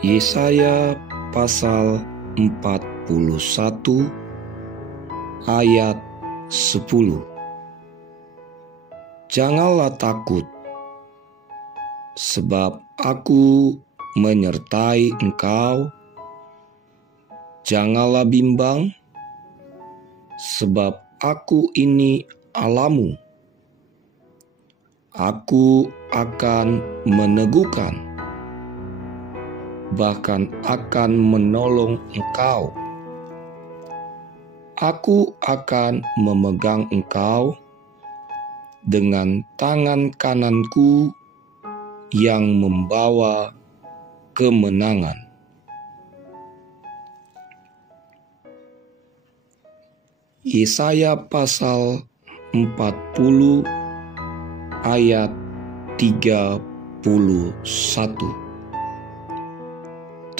Yesaya pasal 41 ayat 10. Janganlah takut, sebab aku menyertai engkau. Janganlah bimbang, sebab aku ini Allahmu. Aku akan meneguhkan, bahkan akan menolong engkau. Aku akan memegang engkau dengan tangan kananku yang membawa kemenangan. Yesaya pasal 40 ayat 31.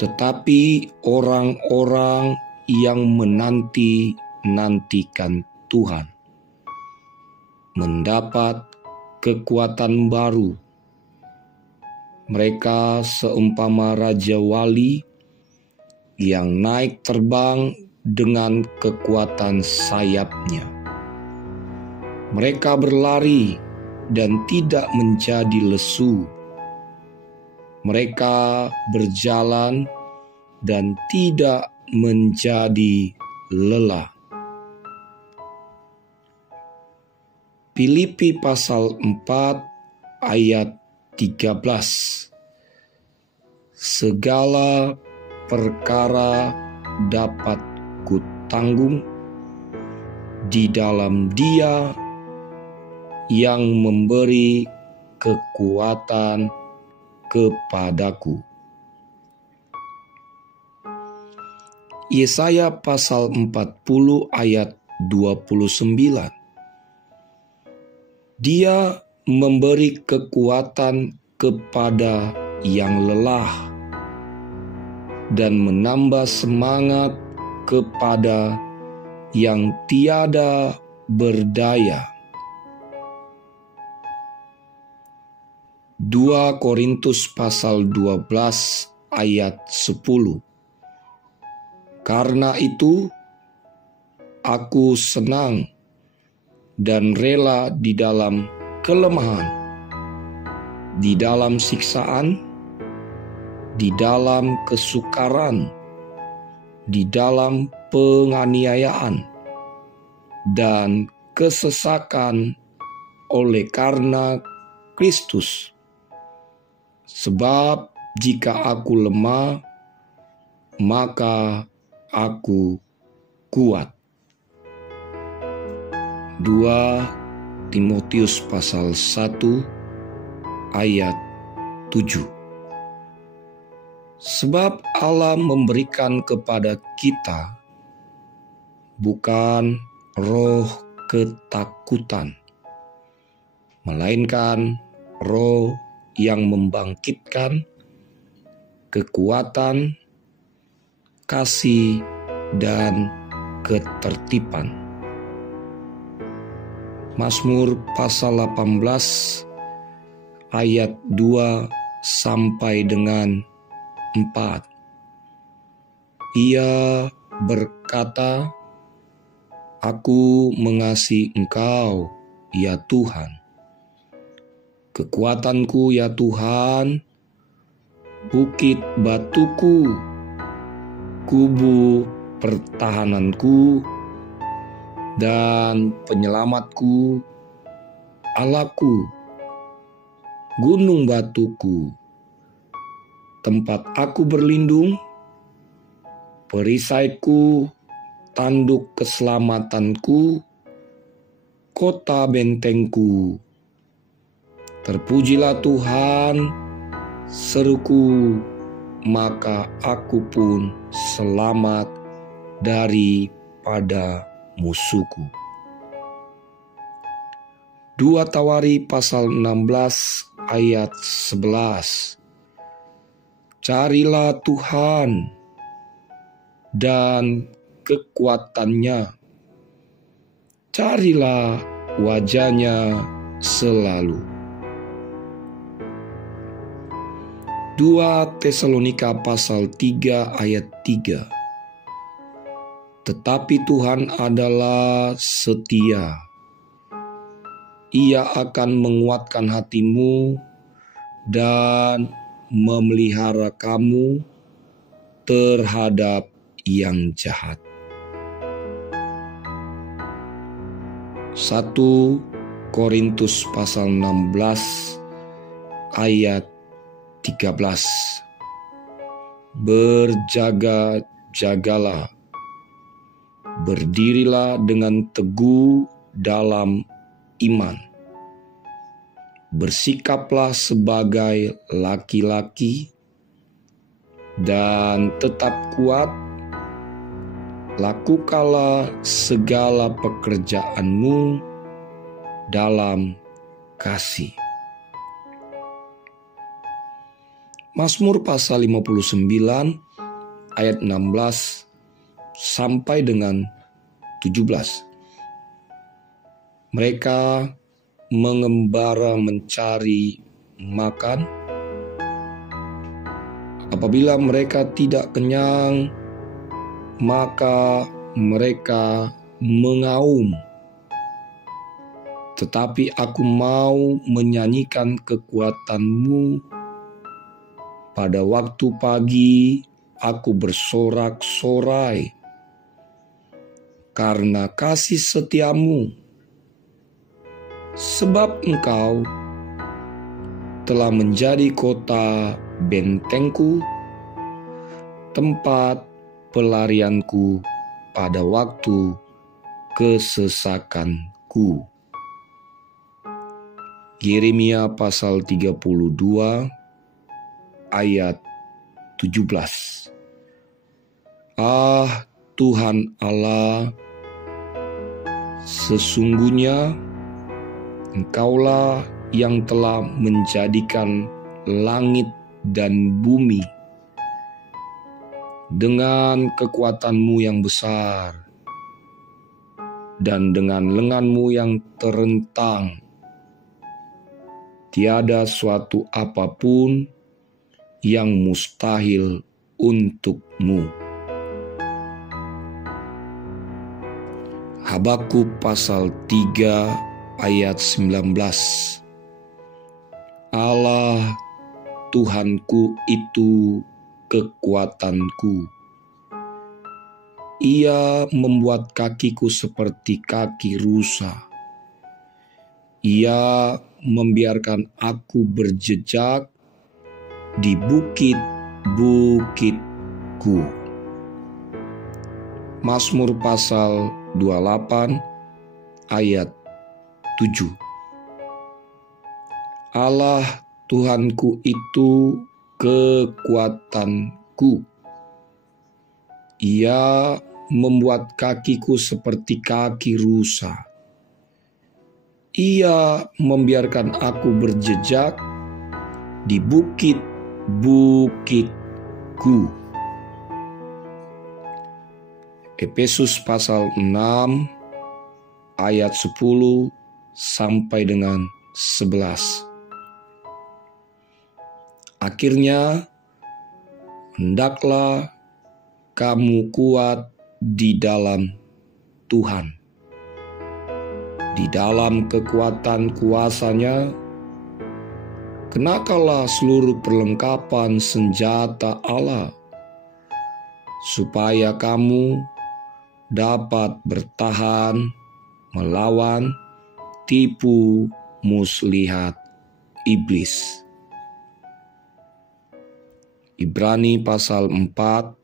Tetapi orang-orang yang menanti-nantikan Tuhan mendapat kekuatan baru. Mereka seumpama raja wali yang naik terbang dengan kekuatan sayapnya. Mereka berlari dan tidak menjadi lesu. Mereka berjalan dan tidak menjadi lelah. Filipi pasal 4 ayat 13. Segala perkara dapat kutanggung di dalam Dia yang memberi kekuatan kepadaku. Yesaya pasal 40 ayat 29. Dia memberi kekuatan kepada yang lelah dan menambah semangat kepada yang tiada berdaya. 2 Korintus pasal 12 ayat 10. Karena itu, aku senang dan rela di dalam kelemahan, di dalam siksaan, di dalam kesukaran, di dalam penganiayaan, dan kesesakan oleh karena Kristus. Sebab jika aku lemah, maka aku kuat. 2 Timotius pasal 1 ayat 7. Sebab Allah memberikan kepada kita bukan roh ketakutan, melainkan roh yang membangkitkan kekuatan, kasih, dan ketertiban. Mazmur pasal 18 ayat 2 sampai dengan 4. Ia berkata, aku mengasihi Engkau, ya Tuhan. Kekuatanku, ya Tuhan, bukit batuku, kubu pertahananku, dan penyelamatku, Allahku, gunung batuku, tempat aku berlindung, perisaiku, tanduk keselamatanku, kota bentengku. Terpujilah Tuhan, seruku, maka aku pun selamat daripada musuhku. 2 Tawari pasal 16 ayat 11. Carilah Tuhan dan kekuatannya, carilah wajahnya selalu. 2 Tesalonika pasal 3 ayat 3. Tetapi Tuhan adalah setia. Ia akan menguatkan hatimu dan memelihara kamu terhadap yang jahat. 1 Korintus pasal 16 ayat 13. Berjaga-jagalah, berdirilah dengan teguh dalam iman. Bersikaplah sebagai laki-laki dan tetap kuat. Lakukanlah segala pekerjaanmu dalam kasih. Mazmur pasal 59 ayat 16 sampai dengan 17. Mereka mengembara mencari makan. Apabila mereka tidak kenyang, maka mereka mengaum. Tetapi aku mau menyanyikan kekuatan-Mu. Pada waktu pagi aku bersorak-sorai karena kasih setiamu, sebab Engkau telah menjadi kota bentengku, tempat pelarianku pada waktu kesesakanku. Yeremia pasal 32 ayat 17. Ah Tuhan Allah, sesungguhnya Engkaulah yang telah menjadikan langit dan bumi dengan kekuatan-Mu yang besar dan dengan lengan-Mu yang terentang. Tiada suatu apapun yang mustahil untuk-Mu. Habakuk pasal 3 ayat 19. Allah Tuhanku itu kekuatanku. Ia membuat kakiku seperti kaki rusa. Ia membiarkan aku berjejak di bukit-bukitku. Mazmur pasal 28 ayat 7. Allah Tuhanku itu kekuatanku. Ia membuat kakiku seperti kaki rusa. Ia membiarkan aku berjejak di bukit-bukitku. Efesus pasal 6 ayat 10 sampai dengan 11. Akhirnya, hendaklah kamu kuat di dalam Tuhan. Di dalam kekuatan kuasa-Nya, kenakanlah seluruh perlengkapan senjata Allah, supaya kamu dapat bertahan melawan tipu muslihat iblis. Ibrani pasal 4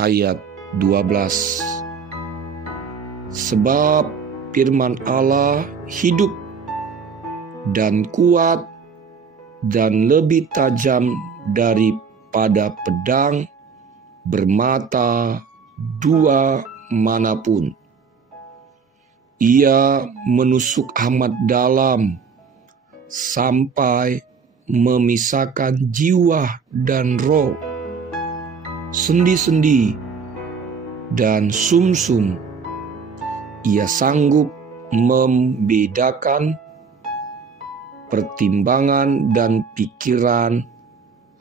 ayat 12. Sebab firman Allah hidup dan kuat dan lebih tajam daripada pedang bermata dua manapun. Ia menusuk amat dalam sampai memisahkan jiwa dan roh, sendi-sendi dan sumsum. Ia sanggup membedakan pertimbangan dan pikiran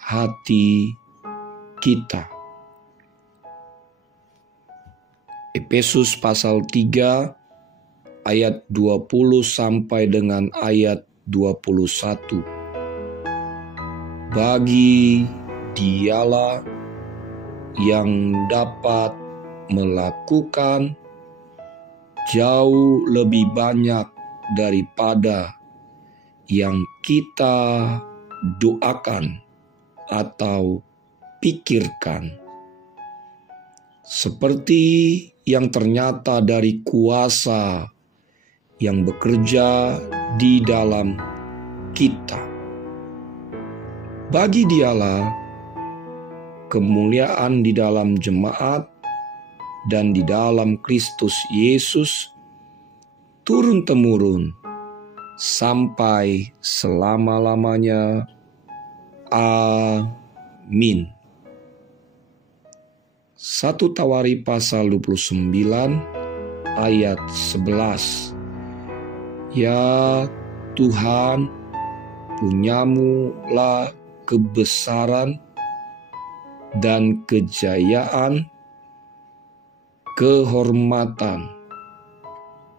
hati kita. Efesus pasal 3 ayat 20 sampai dengan ayat 21. Bagi Dialah yang dapat melakukan jauh lebih banyak daripada yang kita doakan atau pikirkan, seperti yang ternyata dari kuasa yang bekerja di dalam kita. Bagi Dialah kemuliaan di dalam jemaat dan di dalam Kristus Yesus turun-temurun sampai selama-lamanya. Amin. 1 Tawari pasal 29 ayat 11. Ya Tuhan, punyamu lah kebesaran dan kejayaan, kehormatan,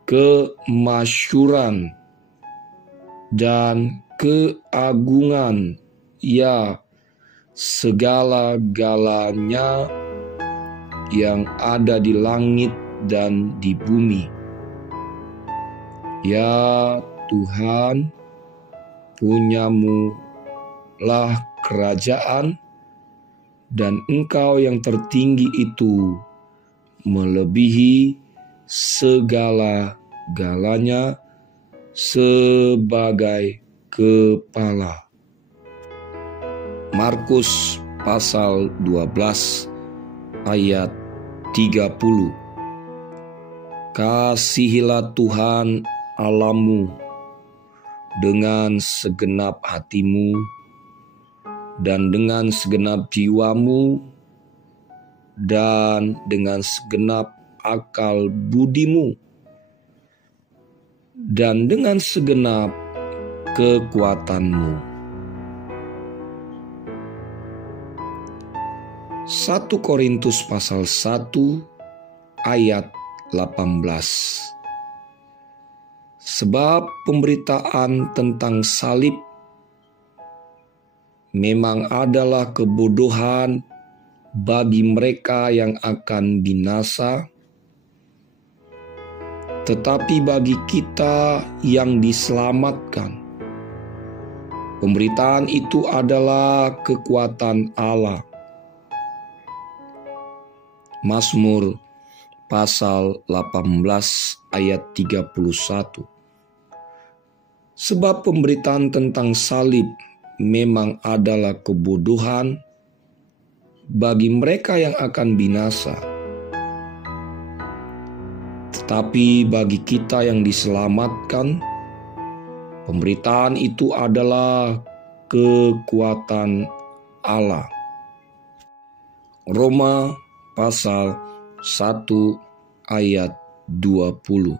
kemasyuran, dan keagungan, ya segala-galanya yang ada di langit dan di bumi. Ya Tuhan, punyamu lah kerajaan, dan Engkau yang tertinggi itu melebihi segala-galanya sebagai kepala. Markus pasal 12 ayat 30. Kasihilah Tuhan Allahmu dengan segenap hatimu dan dengan segenap jiwamu dan dengan segenap akal budimu dan dengan segenap kekuatanmu. 1 Korintus pasal 1 ayat 18. Sebab pemberitaan tentang salib memang adalah kebodohan bagi mereka yang akan binasa, tetapi bagi kita yang diselamatkan, pemberitaan itu adalah kekuatan Allah. Mazmur pasal 18 ayat 31. Sebab pemberitaan tentang salib memang adalah kebodohan bagi mereka yang akan binasa, tetapi bagi kita yang diselamatkan, pemberitaan itu adalah kekuatan Allah. Roma pasal 1 ayat 20.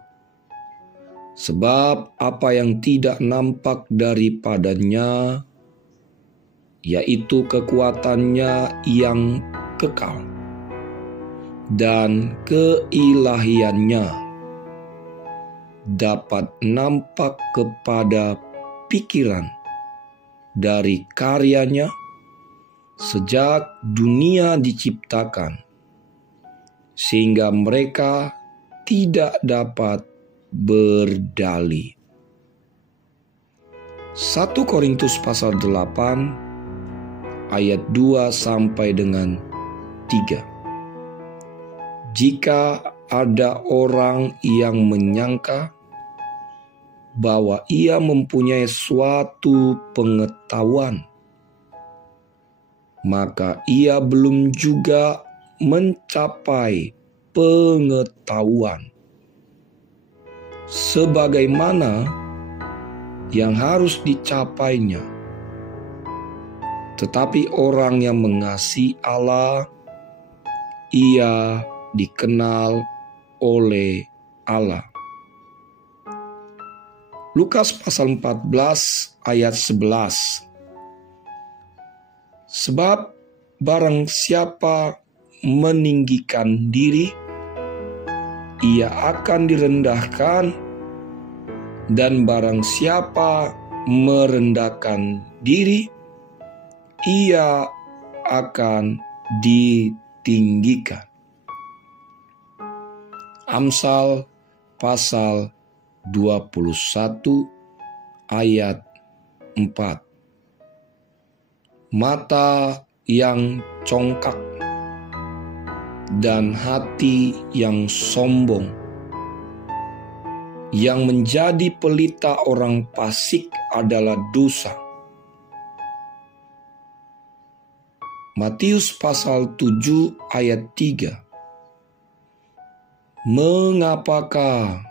Sebab apa yang tidak nampak daripadanya, yaitu kekuatannya yang kekal dan keilahiannya, dapat nampak kepada pikiran dari karyanya sejak dunia diciptakan, sehingga mereka tidak dapat berdalih. 1 Korintus pasal 8 ayat 2 sampai dengan 3. Jika ada orang yang menyangka bahwa ia mempunyai suatu pengetahuan, maka ia belum juga mencapai pengetahuan sebagaimana yang harus dicapainya. Tetapi orang yang mengasihi Allah, ia dikenal oleh Allah. Lukas pasal 14 ayat 11. Sebab barang siapa meninggikan diri, ia akan direndahkan, dan barang siapa merendahkan diri, ia akan ditinggikan. Amsal pasal 21 ayat 4. Mata yang congkak dan hati yang sombong, yang menjadi pelita orang fasik adalah dosa. Matius pasal 7 ayat 3. Mengapakah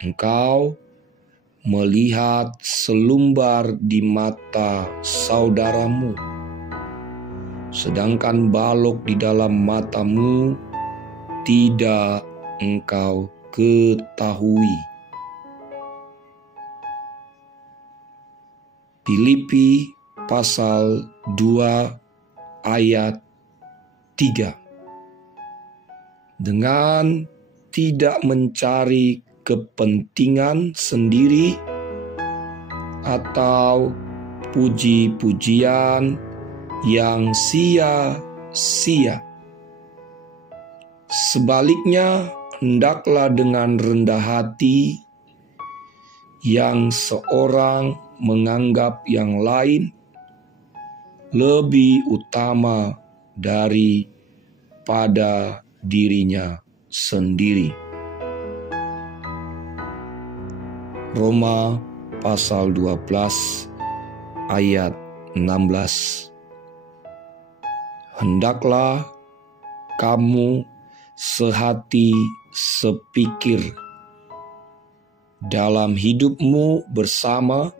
engkau melihat selumbar di mata saudaramu, sedangkan balok di dalam matamu tidak engkau ketahui? Filipi pasal 2 ayat 3. Dengan tidak mencari kepentingan sendiri atau puji-pujian yang sia-sia. Sebaliknya, hendaklah dengan rendah hati yang seorang menganggap yang lain lebih utama daripada dirinya sendiri. Roma pasal 12 ayat 16. Hendaklah kamu sehati sepikir dalam hidupmu bersama.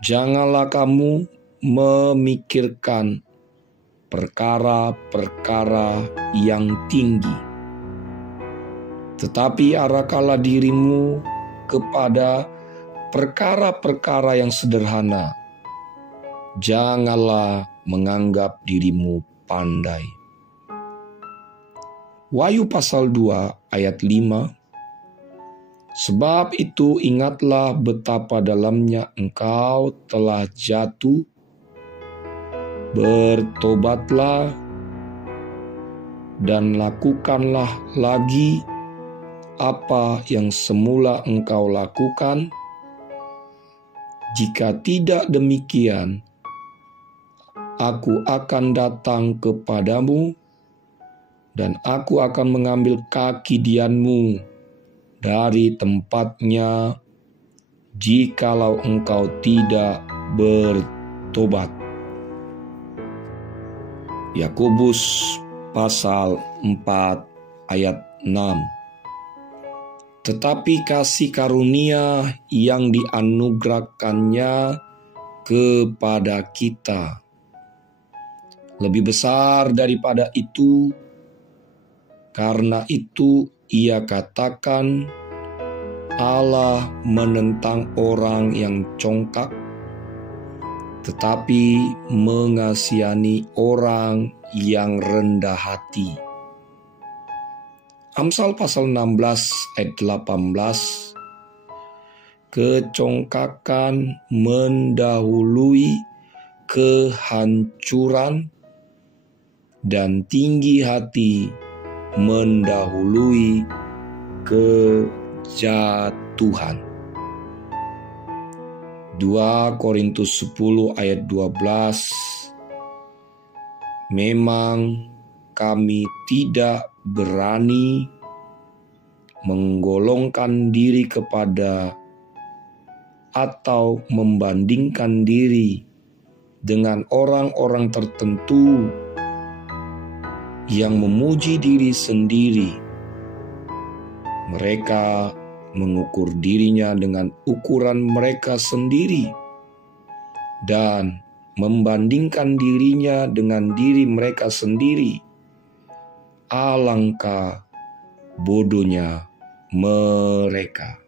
Janganlah kamu memikirkan perkara-perkara yang tinggi, tetapi arahkanlah dirimu kepada perkara-perkara yang sederhana. Janganlah menganggap dirimu pandai. Wahyu pasal 2 ayat 5. Sebab itu ingatlah betapa dalamnya engkau telah jatuh. Bertobatlah dan lakukanlah lagi apa yang semula engkau lakukan. Jika tidak demikian, aku akan datang kepadamu dan aku akan mengambil kaki dianmu dari tempatnya jikalau engkau tidak bertobat. Yakobus pasal 4 ayat 6. Tetapi kasih karunia yang dianugerahkannya kepada kita lebih besar daripada itu. Karena itu ia katakan, Allah menentang orang yang congkak, tetapi mengasihani orang yang rendah hati. Amsal pasal 16 ayat 18. Kecongkakan mendahului kehancuran, dan tinggi hati mendahului kejatuhan. 2 Korintus 10 ayat 12. Memang kami tidak berani menggolongkan diri kepada atau membandingkan diri dengan orang-orang tertentu yang memuji diri sendiri. Mereka mengukur dirinya dengan ukuran mereka sendiri dan membandingkan dirinya dengan diri mereka sendiri. Alangkah bodohnya mereka.